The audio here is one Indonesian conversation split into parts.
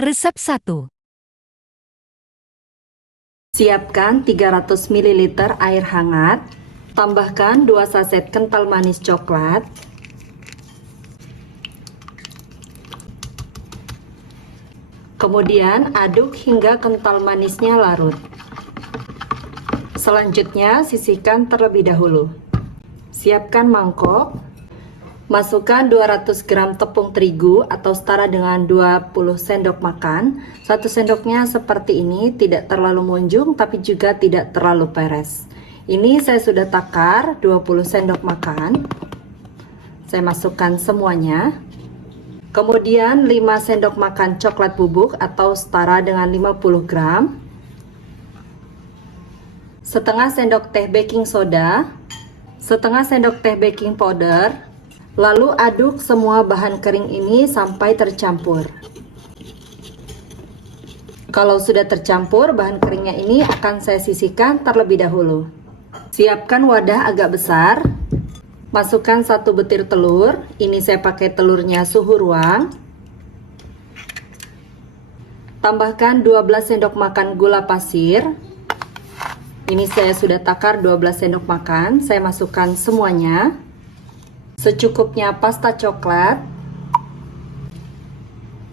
Resep 1. Siapkan 300 ml air hangat, tambahkan 2 saset kental manis coklat, kemudian aduk hingga kental manisnya larut. Selanjutnya sisihkan terlebih dahulu. Siapkan mangkok, masukkan 200 gram tepung terigu atau setara dengan 20 sendok makan. 1 sendoknya seperti ini, tidak terlalu munjung tapi juga tidak terlalu peres. Ini saya sudah takar 20 sendok makan. Saya masukkan semuanya. Kemudian 5 sendok makan coklat bubuk atau setara dengan 50 gram. Setengah sendok teh baking soda, setengah sendok teh baking powder. Lalu aduk semua bahan kering ini sampai tercampur. Kalau sudah tercampur, bahan keringnya ini akan saya sisihkan terlebih dahulu. Siapkan wadah agak besar. Masukkan 1 butir telur. Ini saya pakai telurnya suhu ruang. Tambahkan 12 sendok makan gula pasir. Ini saya sudah takar 12 sendok makan. Saya masukkan semuanya. Secukupnya pasta coklat.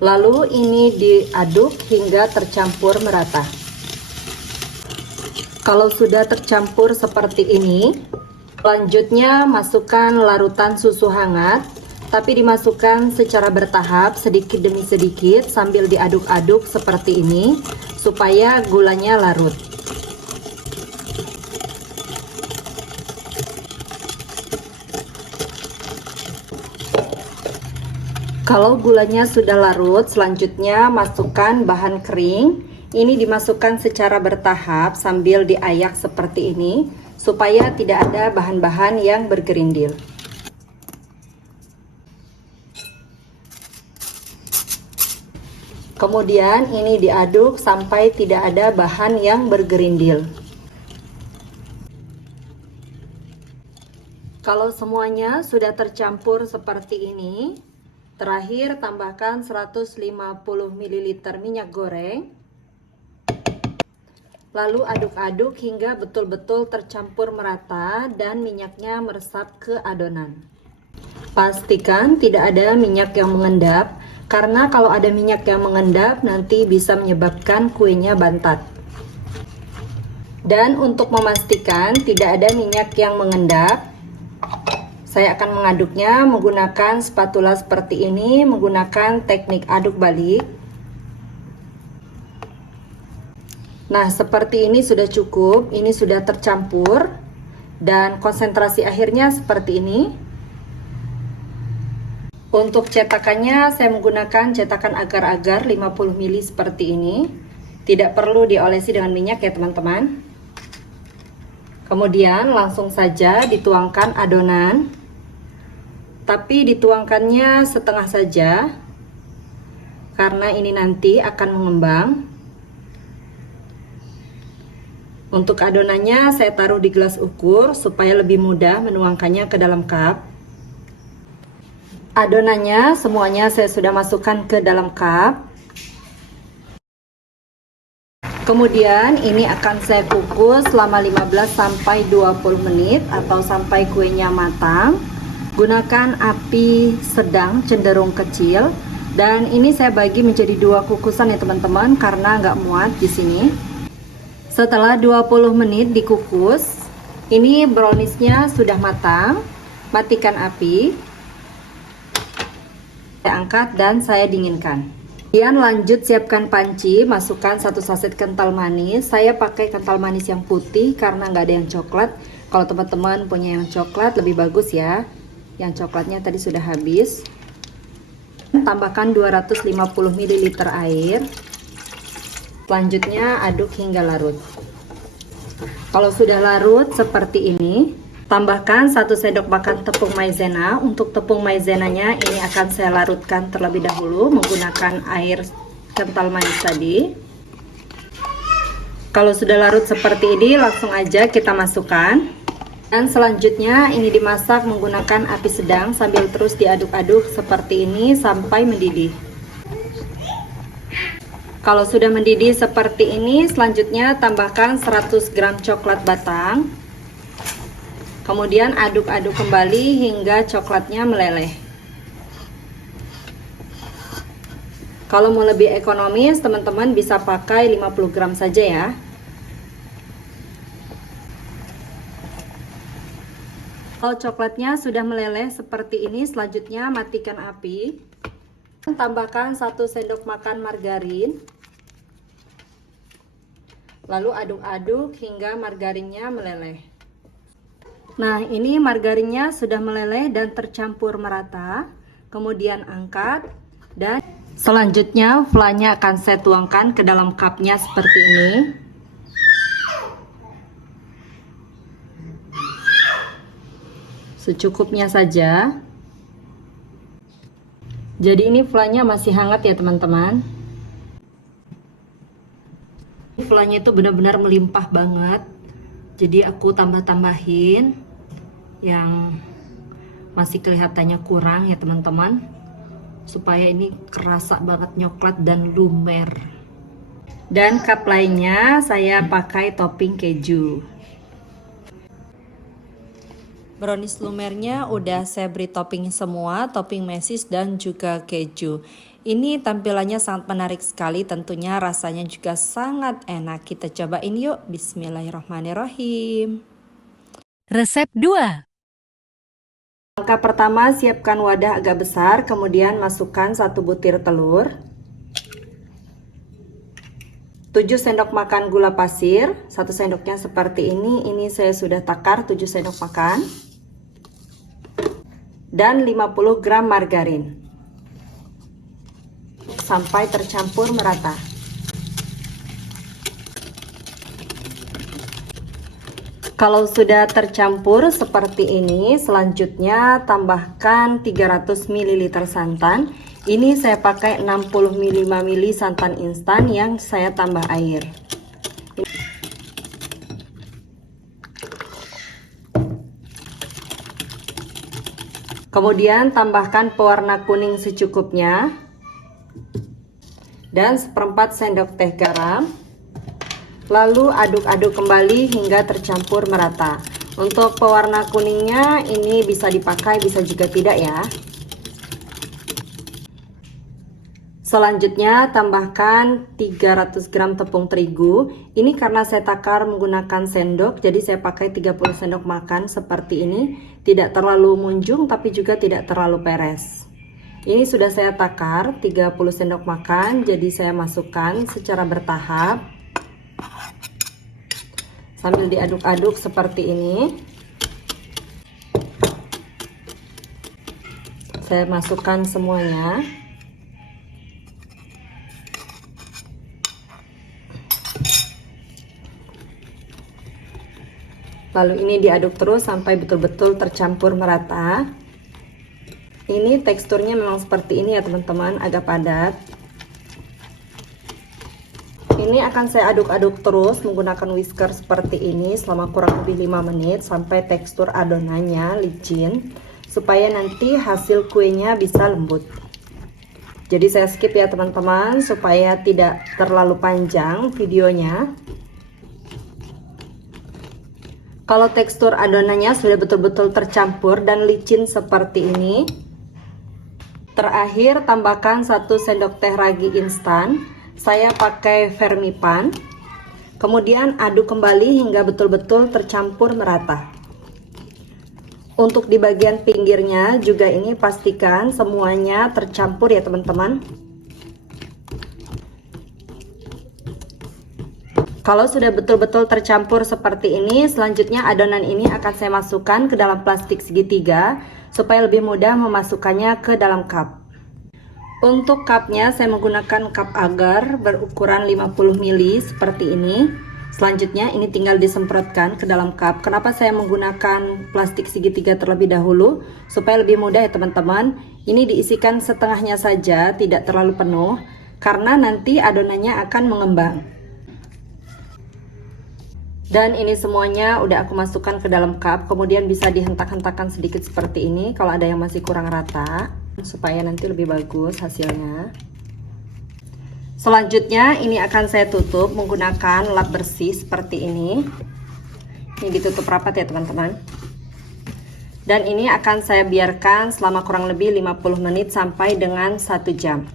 Lalu ini diaduk hingga tercampur merata. Kalau sudah tercampur seperti ini, selanjutnya masukkan larutan susu hangat, tapi dimasukkan secara bertahap sedikit demi sedikit sambil diaduk-aduk seperti ini supaya gulanya larut. Kalau gulanya sudah larut, selanjutnya masukkan bahan kering. Ini dimasukkan secara bertahap sambil diayak seperti ini, supaya tidak ada bahan-bahan yang bergerindil. Kemudian ini diaduk sampai tidak ada bahan yang bergerindil. Kalau semuanya sudah tercampur seperti ini, terakhir tambahkan 150 ml minyak goreng. Lalu aduk-aduk hingga betul-betul tercampur merata dan minyaknya meresap ke adonan. Pastikan tidak ada minyak yang mengendap, karena kalau ada minyak yang mengendap nanti bisa menyebabkan kuenya bantat. Dan untuk memastikan tidak ada minyak yang mengendap, saya akan mengaduknya menggunakan spatula seperti ini, menggunakan teknik aduk balik. Nah, seperti ini sudah cukup, ini sudah tercampur, dan konsentrasi akhirnya seperti ini. Untuk cetakannya, saya menggunakan cetakan agar-agar 50 ml seperti ini. Tidak perlu diolesi dengan minyak ya teman-teman. Kemudian langsung saja dituangkan adonan. Tapi dituangkannya setengah saja, karena ini nanti akan mengembang. Untuk adonannya saya taruh di gelas ukur supaya lebih mudah menuangkannya ke dalam cup. Adonannya semuanya saya sudah masukkan ke dalam cup. Kemudian ini akan saya kukus selama 15 sampai 20 menit atau sampai kuenya matang. Gunakan api sedang cenderung kecil, dan ini saya bagi menjadi 2 kukusan ya teman-teman karena nggak muat di sini. Setelah 20 menit dikukus, ini browniesnya sudah matang. Matikan api. Saya angkat dan saya dinginkan. Kemudian lanjut siapkan panci, masukkan 1 saset kental manis. Saya pakai kental manis yang putih karena nggak ada yang coklat. Kalau teman-teman punya yang coklat lebih bagus ya. Yang coklatnya tadi sudah habis. Tambahkan 250 ml air. Selanjutnya aduk hingga larut. Kalau sudah larut seperti ini, tambahkan 1 sendok makan tepung maizena. Untuk tepung maizenanya ini akan saya larutkan terlebih dahulu menggunakan air kental manis tadi. Kalau sudah larut seperti ini, langsung aja kita masukkan. Dan selanjutnya ini dimasak menggunakan api sedang sambil terus diaduk-aduk seperti ini sampai mendidih. Kalau sudah mendidih seperti ini, selanjutnya tambahkan 100 gram coklat batang. Kemudian aduk-aduk kembali hingga coklatnya meleleh. Kalau mau lebih ekonomis, teman-teman bisa pakai 50 gram saja ya. Kalau coklatnya sudah meleleh seperti ini, selanjutnya matikan api. Tambahkan 1 sendok makan margarin. Lalu aduk-aduk hingga margarinnya meleleh. Nah, ini margarinnya sudah meleleh dan tercampur merata. Kemudian angkat dan selanjutnya flanya akan saya tuangkan ke dalam cupnya seperti ini. Secukupnya saja. Jadi ini flanya masih hangat ya teman-teman. Flanya itu benar-benar melimpah banget. Jadi aku tambah-tambahin yang masih kelihatannya kurang ya teman-teman, supaya ini kerasa banget coklat dan lumer. Dan cup lainnya saya pakai topping keju. Brownies lumernya udah saya beri topping semua, topping mesis dan juga keju. Ini tampilannya sangat menarik sekali, tentunya rasanya juga sangat enak. Kita cobain yuk. Bismillahirrahmanirrahim. Resep 2. Langkah pertama, siapkan wadah agak besar, kemudian masukkan 1 butir telur, 7 sendok makan gula pasir, 1 sendoknya seperti ini saya sudah takar 7 sendok makan, dan 50 gram margarin sampai tercampur merata. Kalau sudah tercampur seperti ini, selanjutnya tambahkan 300 ml santan. Ini saya pakai 65 ml santan instan yang saya tambah air. Kemudian tambahkan pewarna kuning secukupnya dan 1/4 sendok teh garam. Lalu aduk-aduk kembali hingga tercampur merata. Untuk pewarna kuningnya ini bisa dipakai, bisa juga tidak ya. Selanjutnya tambahkan 300 gram tepung terigu. Ini karena saya takar menggunakan sendok, jadi saya pakai 30 sendok makan seperti ini. Tidak terlalu munjung tapi juga tidak terlalu peres. Ini sudah saya takar 30 sendok makan, jadi saya masukkan secara bertahap. Sambil diaduk-aduk seperti ini. Saya masukkan semuanya. Lalu ini diaduk terus sampai betul-betul tercampur merata. Ini teksturnya memang seperti ini ya teman-teman, agak padat. Ini akan saya aduk-aduk terus menggunakan whisker seperti ini selama kurang lebih 5 menit sampai tekstur adonannya licin, supaya nanti hasil kuenya bisa lembut. Jadi saya skip ya teman-teman supaya tidak terlalu panjang videonya. Kalau tekstur adonannya sudah betul-betul tercampur dan licin seperti ini, terakhir tambahkan 1 sendok teh ragi instan. Saya pakai Vermipan. Kemudian aduk kembali hingga betul-betul tercampur merata. Untuk di bagian pinggirnya juga ini pastikan semuanya tercampur ya teman-teman. Kalau sudah betul-betul tercampur seperti ini, selanjutnya adonan ini akan saya masukkan ke dalam plastik segitiga supaya lebih mudah memasukkannya ke dalam cup. Untuk cupnya saya menggunakan cup agar berukuran 50 ml seperti ini. Selanjutnya ini tinggal disemprotkan ke dalam cup. Kenapa saya menggunakan plastik segitiga terlebih dahulu? Supaya lebih mudah ya teman-teman. Ini diisikan setengahnya saja, tidak terlalu penuh, karena nanti adonannya akan mengembang. Dan ini semuanya udah aku masukkan ke dalam cup. Kemudian bisa dihentak-hentakan sedikit seperti ini kalau ada yang masih kurang rata, supaya nanti lebih bagus hasilnya. Selanjutnya ini akan saya tutup menggunakan lap bersih seperti ini. Ini ditutup rapat ya teman-teman. Dan ini akan saya biarkan selama kurang lebih 50 menit sampai dengan 1 jam.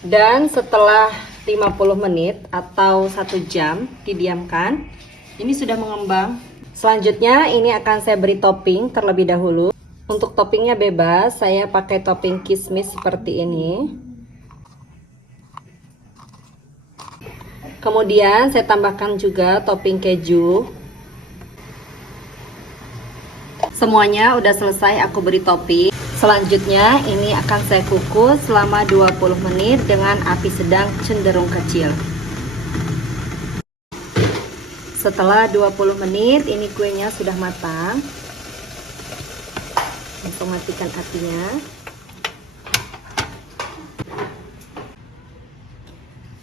Dan setelah 50 menit atau 1 jam didiamkan, ini sudah mengembang. Selanjutnya ini akan saya beri topping terlebih dahulu. Untuk toppingnya bebas, saya pakai topping kismis seperti ini. Kemudian saya tambahkan juga topping keju. Semuanya udah selesai aku beri topping. Selanjutnya ini akan saya kukus selama 20 menit dengan api sedang cenderung kecil. Setelah 20 menit ini kuenya sudah matang. Langsung matikan apinya.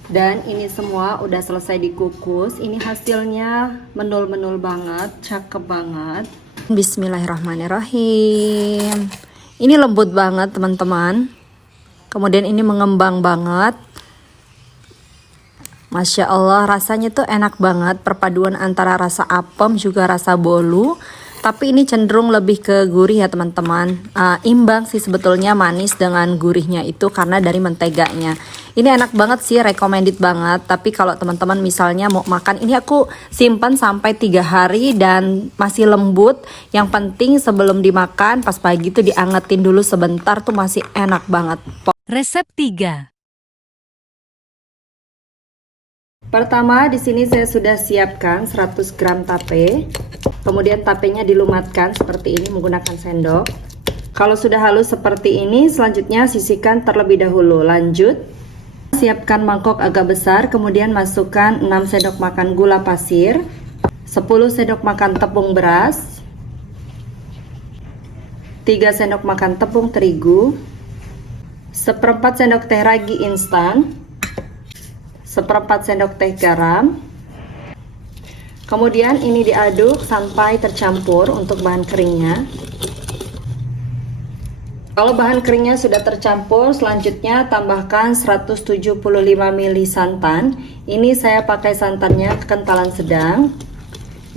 Dan ini semua udah selesai dikukus. Ini hasilnya menul-menul banget, cakep banget. Bismillahirrahmanirrahim. Ini lembut banget teman-teman. Kemudian ini mengembang banget. Masya Allah, rasanya tuh enak banget. Perpaduan antara rasa apem juga rasa bolu. Tapi ini cenderung lebih ke gurih ya teman-teman. Imbang sih sebetulnya manis dengan gurihnya itu karena dari menteganya. Ini enak banget sih, recommended banget. Tapi kalau teman-teman misalnya mau makan, ini aku simpan sampai 3 hari dan masih lembut. Yang penting sebelum dimakan pas pagi tuh diangetin dulu sebentar tuh masih enak banget. Resep 3. Pertama di sini saya sudah siapkan 100 gram tape. Kemudian tapenya dilumatkan seperti ini menggunakan sendok. Kalau sudah halus seperti ini, selanjutnya sisihkan terlebih dahulu. Lanjut, siapkan mangkok agak besar, kemudian masukkan 6 sendok makan gula pasir, 10 sendok makan tepung beras, 3 sendok makan tepung terigu, 1/4 sendok teh ragi instan, 1/4 sendok teh garam. Kemudian ini diaduk sampai tercampur untuk bahan keringnya. Kalau bahan keringnya sudah tercampur, selanjutnya tambahkan 175 ml santan. Ini saya pakai santannya kekentalan sedang.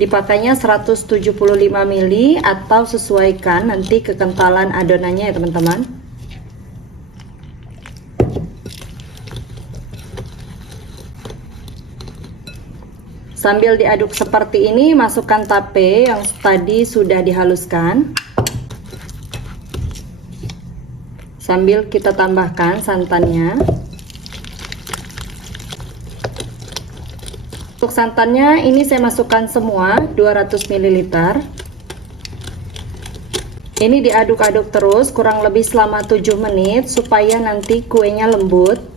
Dipakainya 175 ml atau sesuaikan nanti kekentalan adonannya ya teman-teman. Sambil diaduk seperti ini, masukkan tape yang tadi sudah dihaluskan. Sambil kita tambahkan santannya. Untuk santannya ini saya masukkan semua 200 ml. Ini diaduk-aduk terus kurang lebih selama 7 menit supaya nanti kuenya lembut.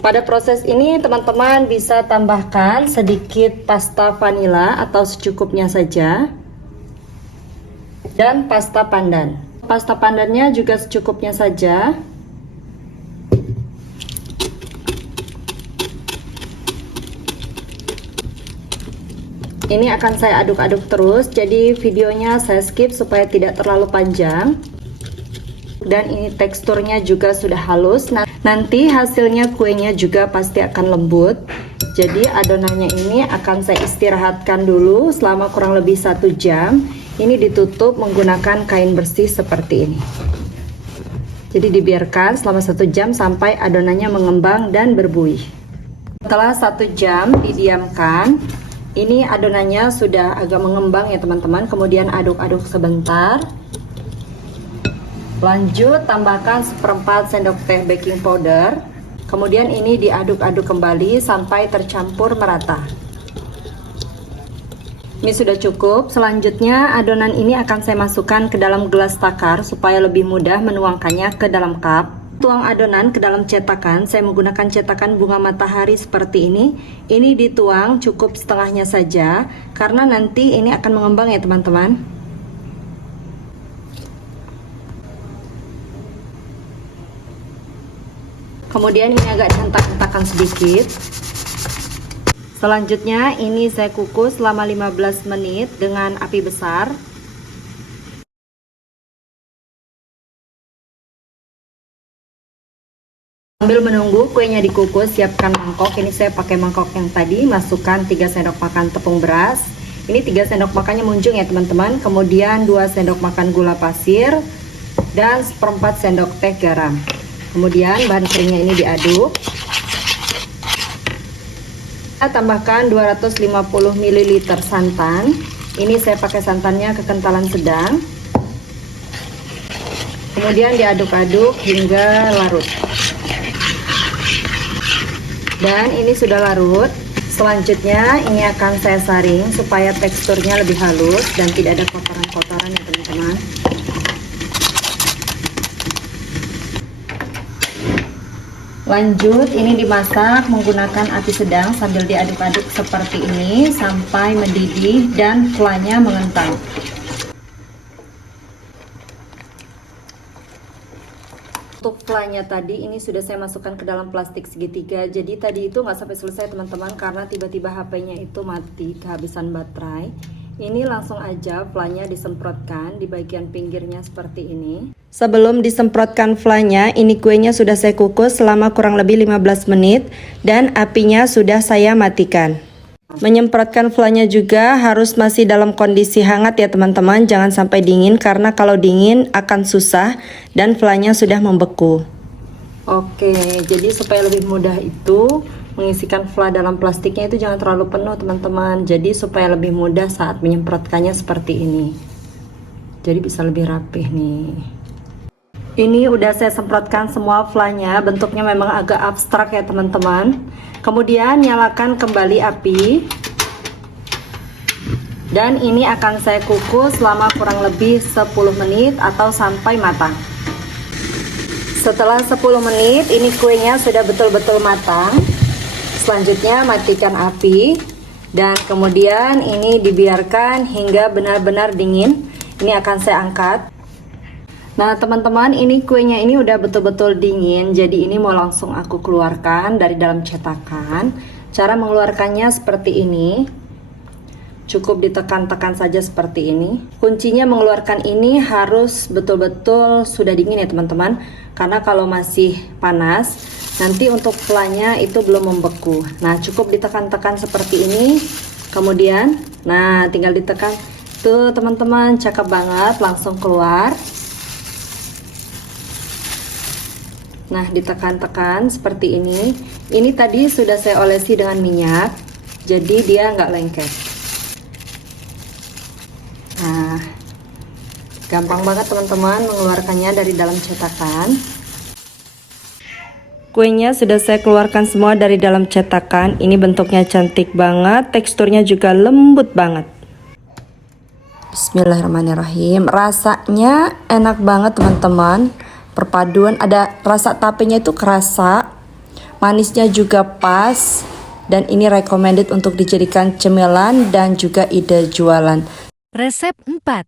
Pada proses ini teman-teman bisa tambahkan sedikit pasta vanila atau secukupnya saja. Dan pasta pandan. Pasta pandannya juga secukupnya saja. Ini akan saya aduk-aduk terus, jadi videonya saya skip supaya tidak terlalu panjang. Dan ini teksturnya juga sudah halus. Nanti hasilnya kuenya juga pasti akan lembut. Jadi adonannya ini akan saya istirahatkan dulu selama kurang lebih 1 jam. Ini ditutup menggunakan kain bersih seperti ini. Jadi dibiarkan selama 1 jam sampai adonannya mengembang dan berbuih. Setelah 1 jam didiamkan, ini adonannya sudah agak mengembang ya teman-teman. Kemudian aduk-aduk sebentar. Lanjut tambahkan 1/4 sendok teh baking powder. Kemudian ini diaduk-aduk kembali sampai tercampur merata. Ini sudah cukup. Selanjutnya adonan ini akan saya masukkan ke dalam gelas takar supaya lebih mudah menuangkannya ke dalam cup. Tuang adonan ke dalam cetakan. Saya menggunakan cetakan bunga matahari seperti ini. Ini dituang cukup setengahnya saja karena nanti ini akan mengembang ya teman-teman. Kemudian ini agak dihentak-hentakan sedikit. Selanjutnya ini saya kukus selama 15 menit dengan api besar. Sambil menunggu kuenya dikukus, siapkan mangkok. Ini saya pakai mangkok yang tadi, masukkan 3 sendok makan tepung beras. Ini 3 sendok makannya munjung ya teman-teman. Kemudian 2 sendok makan gula pasir dan 1/4 sendok teh garam. Kemudian bahan keringnya ini diaduk. Kita tambahkan 250 ml santan. Ini saya pakai santannya kekentalan sedang. Kemudian diaduk-aduk hingga larut. Dan ini sudah larut. Selanjutnya ini akan saya saring supaya teksturnya lebih halus dan tidak ada kotoran-kotoran ya teman-teman. Lanjut, ini dimasak menggunakan api sedang sambil diaduk-aduk seperti ini sampai mendidih dan flanya mengental. Untuk flanya tadi ini sudah saya masukkan ke dalam plastik segitiga. Jadi tadi itu nggak sampai selesai teman-teman karena tiba-tiba HP-nya itu mati kehabisan baterai. Ini langsung aja flanya disemprotkan di bagian pinggirnya seperti ini. Sebelum disemprotkan flanya, ini kuenya sudah saya kukus selama kurang lebih 15 menit dan apinya sudah saya matikan. Menyemprotkan flanya juga harus masih dalam kondisi hangat ya teman-teman, jangan sampai dingin karena kalau dingin akan susah dan flanya sudah membeku. Oke, jadi supaya lebih mudah itu mengisikan fla dalam plastiknya itu jangan terlalu penuh teman-teman. Jadi supaya lebih mudah saat menyemprotkannya seperti ini. Jadi bisa lebih rapih nih. Ini udah saya semprotkan semua flanya, bentuknya memang agak abstrak ya teman-teman. Kemudian nyalakan kembali api. Dan ini akan saya kukus selama kurang lebih 10 menit atau sampai matang. Setelah 10 menit ini kuenya sudah betul-betul matang. Selanjutnya matikan api dan kemudian ini dibiarkan hingga benar-benar dingin. Ini akan saya angkat. Nah teman-teman, ini kuenya ini udah betul-betul dingin, jadi ini mau langsung aku keluarkan dari dalam cetakan. Cara mengeluarkannya seperti ini, cukup ditekan-tekan saja seperti ini. Kuncinya mengeluarkan ini harus betul-betul sudah dingin ya teman-teman, karena kalau masih panas nanti untuk flanya itu belum membeku. Nah cukup ditekan-tekan seperti ini, kemudian nah tinggal ditekan tuh teman-teman, cakep banget, langsung keluar. Nah ditekan-tekan seperti ini. Ini tadi sudah saya olesi dengan minyak, jadi dia nggak lengket. Nah gampang banget teman-teman mengeluarkannya dari dalam cetakan. Kuenya sudah saya keluarkan semua dari dalam cetakan. Ini bentuknya cantik banget, teksturnya juga lembut banget. Bismillahirrahmanirrahim. Rasanya enak banget teman-teman. Perpaduan ada rasa tapenya itu kerasa, manisnya juga pas, dan ini recommended untuk dijadikan cemilan dan juga ide jualan. Resep 4.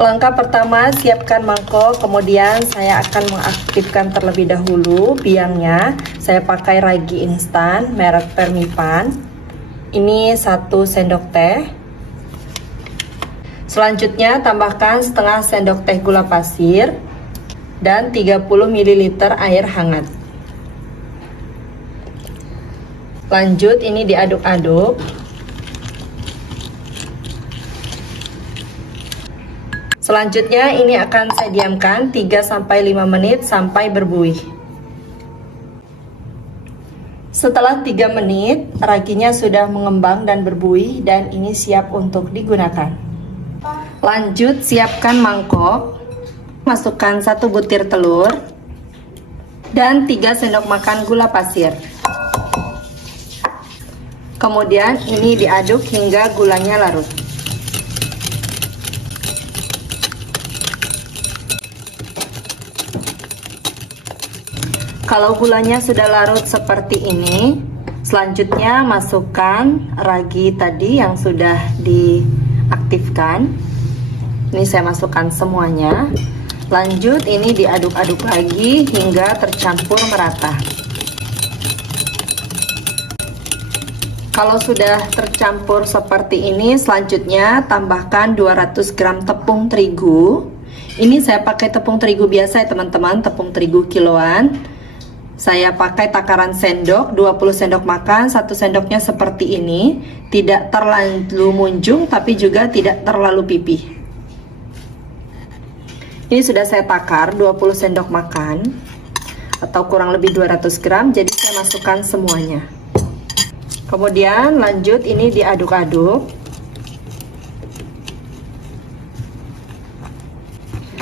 Langkah pertama, siapkan mangkok, kemudian saya akan mengaktifkan terlebih dahulu biangnya. Saya pakai ragi instan merek Permipan. Ini 1 sendok teh. Selanjutnya tambahkan setengah sendok teh gula pasir dan 30 ml air hangat. Lanjut ini diaduk-aduk. Selanjutnya ini akan saya diamkan 3-5 menit sampai berbuih. Setelah 3 menit, raginya sudah mengembang dan berbuih dan ini siap untuk digunakan. Lanjut siapkan mangkok, masukkan 1 butir telur dan 3 sendok makan gula pasir. Kemudian ini diaduk hingga gulanya larut. Kalau gulanya sudah larut seperti ini, selanjutnya masukkan ragi tadi yang sudah diaktifkan. Ini saya masukkan semuanya. Lanjut ini diaduk-aduk lagi hingga tercampur merata. Kalau sudah tercampur seperti ini, selanjutnya tambahkan 200 gram tepung terigu. Ini saya pakai tepung terigu biasa ya teman-teman, tepung terigu kiloan. Saya pakai takaran sendok, 20 sendok makan, 1 sendoknya seperti ini. Tidak terlalu munjung, tapi juga tidak terlalu pipih. Ini sudah saya takar, 20 sendok makan, atau kurang lebih 200 gram, jadi saya masukkan semuanya. Kemudian lanjut ini diaduk-aduk.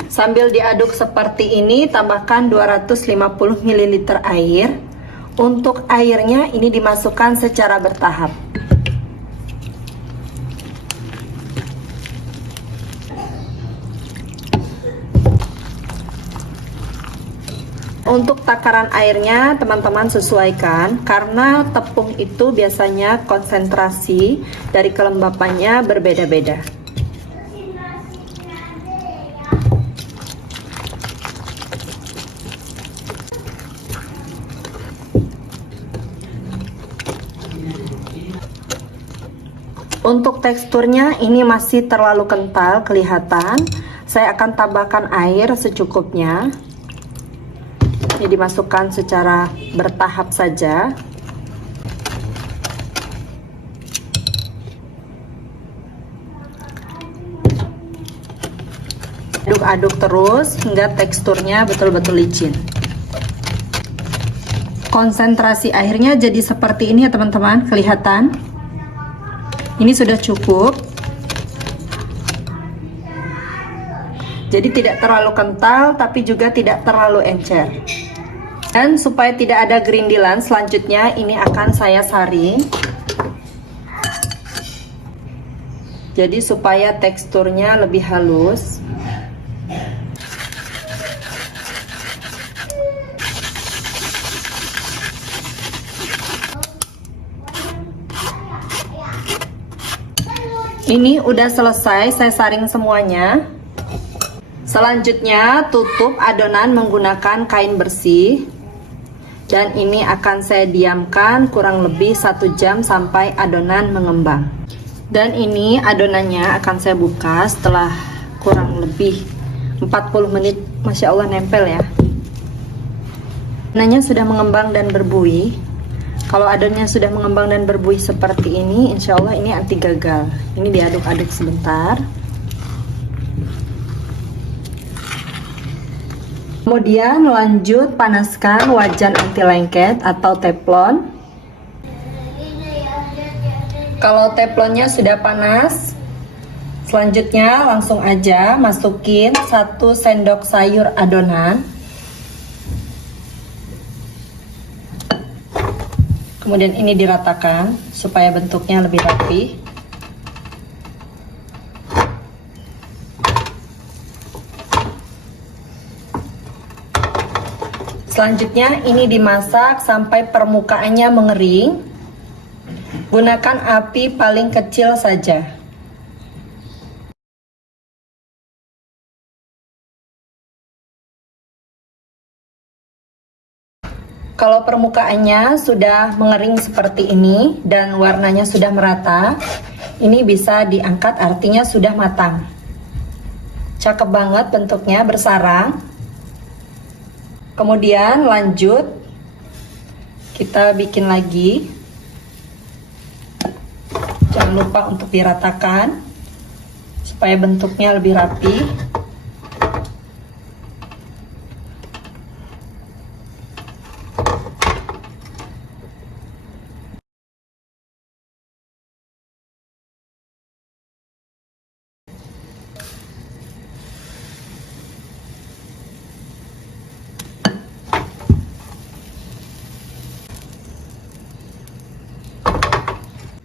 Sambil diaduk seperti ini, tambahkan 250 ml air. Untuk airnya ini dimasukkan secara bertahap. Untuk takaran airnya teman-teman sesuaikan, karena tepung itu biasanya konsentrasi dari kelembapannya berbeda-beda. Untuk teksturnya ini masih terlalu kental kelihatan. Saya akan tambahkan air secukupnya. Ini dimasukkan secara bertahap saja. Aduk-aduk terus hingga teksturnya betul-betul licin. Konsentrasi airnya jadi seperti ini ya teman-teman, kelihatan. Ini sudah cukup. Jadi tidak terlalu kental tapi juga tidak terlalu encer. Dan supaya tidak ada gerindilan, selanjutnya ini akan saya saring. Jadi supaya teksturnya lebih halus. Ini udah selesai, saya saring semuanya. Selanjutnya tutup adonan menggunakan kain bersih. Dan ini akan saya diamkan kurang lebih 1 jam sampai adonan mengembang. Dan ini adonannya akan saya buka setelah kurang lebih 40 menit. Masya Allah nempel ya. Adonannya sudah mengembang dan berbuih. Kalau adonannya sudah mengembang dan berbuih seperti ini, insya Allah ini anti gagal. Ini diaduk-aduk sebentar. Kemudian lanjut panaskan wajan anti lengket atau teflon. Kalau teflonnya sudah panas, selanjutnya langsung aja masukin 1 sendok sayur adonan. Kemudian ini diratakan supaya bentuknya lebih rapi. Selanjutnya ini dimasak sampai permukaannya mengering. Gunakan api paling kecil saja. Kalau permukaannya sudah mengering seperti ini dan warnanya sudah merata, ini bisa diangkat, artinya sudah matang. Cakep banget bentuknya, bersarang. Kemudian lanjut kita bikin lagi. Jangan lupa untuk diratakan supaya bentuknya lebih rapi.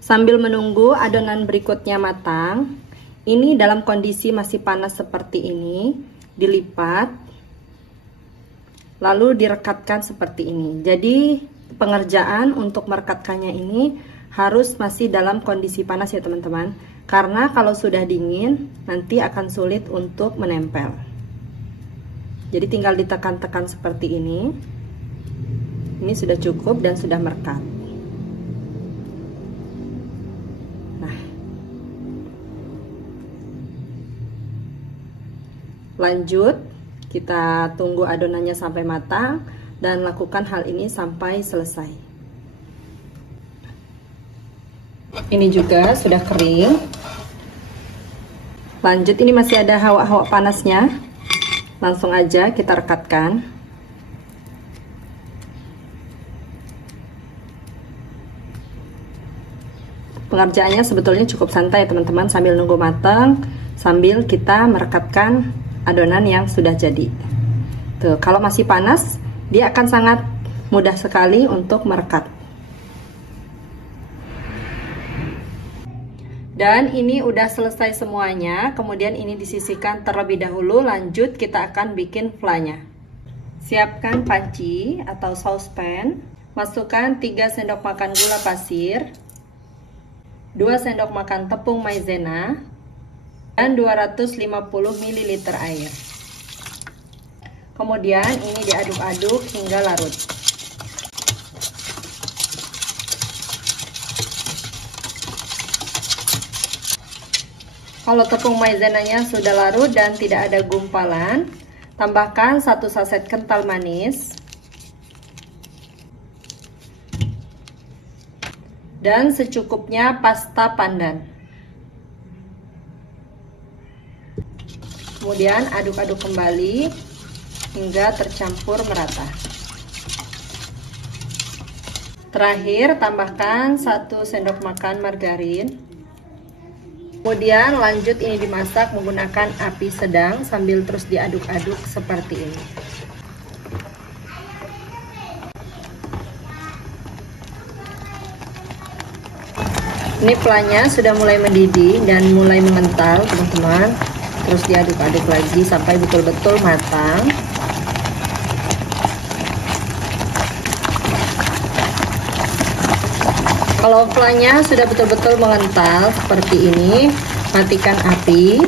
Sambil menunggu adonan berikutnya matang, ini dalam kondisi masih panas seperti ini, dilipat, lalu direkatkan seperti ini. Jadi pengerjaan untuk merekatkannya ini harus masih dalam kondisi panas ya teman-teman, karena kalau sudah dingin nanti akan sulit untuk menempel. Jadi tinggal ditekan-tekan seperti ini. Ini sudah cukup dan sudah merekat. Lanjut, kita tunggu adonannya sampai matang dan lakukan hal ini sampai selesai. Ini juga sudah kering. Lanjut, ini masih ada hawa-hawa panasnya. Langsung aja kita rekatkan. Pengerjaannya sebetulnya cukup santai ya teman-teman, sambil nunggu matang, sambil kita merekatkan adonan yang sudah jadi. Tuh, kalau masih panas, dia akan sangat mudah sekali untuk merekat. Dan ini udah selesai semuanya, kemudian ini disisihkan terlebih dahulu. Lanjut, kita akan bikin flanya. Siapkan panci atau saucepan, masukkan 3 sendok makan gula pasir, 2 sendok makan tepung maizena, dan 250 ml air. Kemudian ini diaduk-aduk hingga larut. Kalau tepung maizenanya sudah larut dan tidak ada gumpalan, tambahkan 1 saset kental manis dan secukupnya pasta pandan. Kemudian aduk-aduk kembali hingga tercampur merata. Terakhir, tambahkan 1 sendok makan margarin. Kemudian lanjut ini dimasak menggunakan api sedang sambil terus diaduk-aduk seperti ini. Ini flanya sudah mulai mendidih dan mulai mengental teman-teman. Terus diaduk-aduk lagi sampai betul-betul matang. Kalau flanya sudah betul-betul mengental seperti ini, matikan api.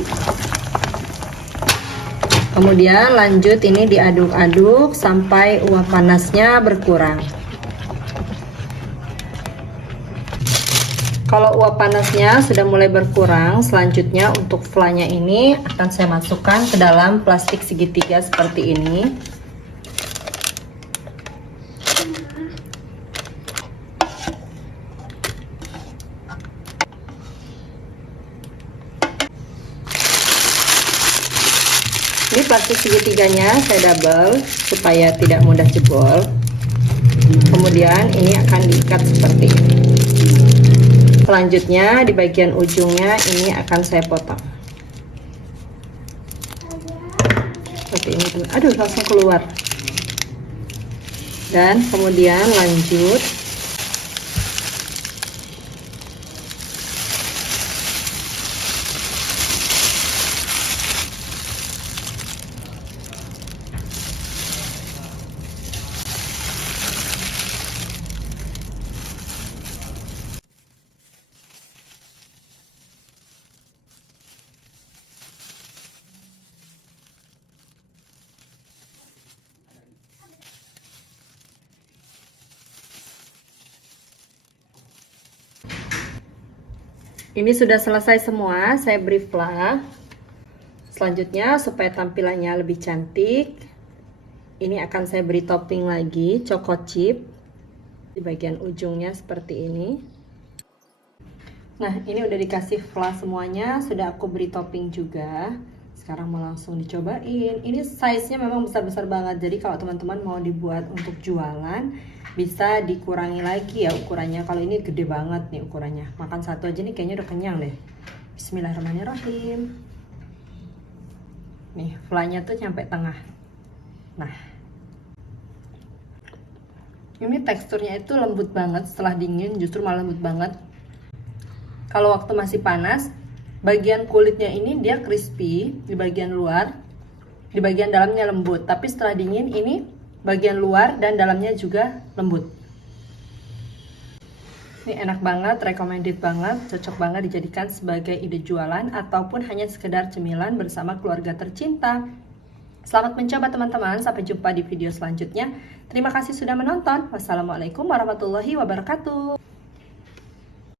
Kemudian lanjut ini diaduk-aduk sampai uap panasnya berkurang. Kalau uap panasnya sudah mulai berkurang, selanjutnya untuk flanya ini akan saya masukkan ke dalam plastik segitiga seperti ini. Ini plastik segitiganya saya double supaya tidak mudah jebol. Kemudian ini akan diikat seperti ini. Selanjutnya di bagian ujungnya ini akan saya potong seperti ini. Aduh, langsung keluar. Dan kemudian lanjut ini sudah selesai semua, saya beri fla. Selanjutnya supaya tampilannya lebih cantik, ini akan saya beri topping lagi, choco chip di bagian ujungnya seperti ini. Nah, ini udah dikasih fla semuanya, sudah aku beri topping juga. Sekarang mau langsung dicobain. Ini size-nya memang besar-besar banget, jadi kalau teman-teman mau dibuat untuk jualan, bisa dikurangi lagi ya ukurannya. Kalau ini gede banget nih ukurannya, makan satu aja nih kayaknya udah kenyang deh. Bismillahirrahmanirrahim. Nih flanya tuh sampai tengah. Nah, ini teksturnya itu lembut banget, setelah dingin justru malah lembut banget. Kalau waktu masih panas, bagian kulitnya ini dia crispy di bagian luar, di bagian dalamnya lembut. Tapi setelah dingin ini bagian luar dan dalamnya juga lembut. Ini enak banget, recommended banget, cocok banget dijadikan sebagai ide jualan ataupun hanya sekedar cemilan bersama keluarga tercinta. Selamat mencoba teman-teman, sampai jumpa di video selanjutnya. Terima kasih sudah menonton. Wassalamualaikum warahmatullahi wabarakatuh.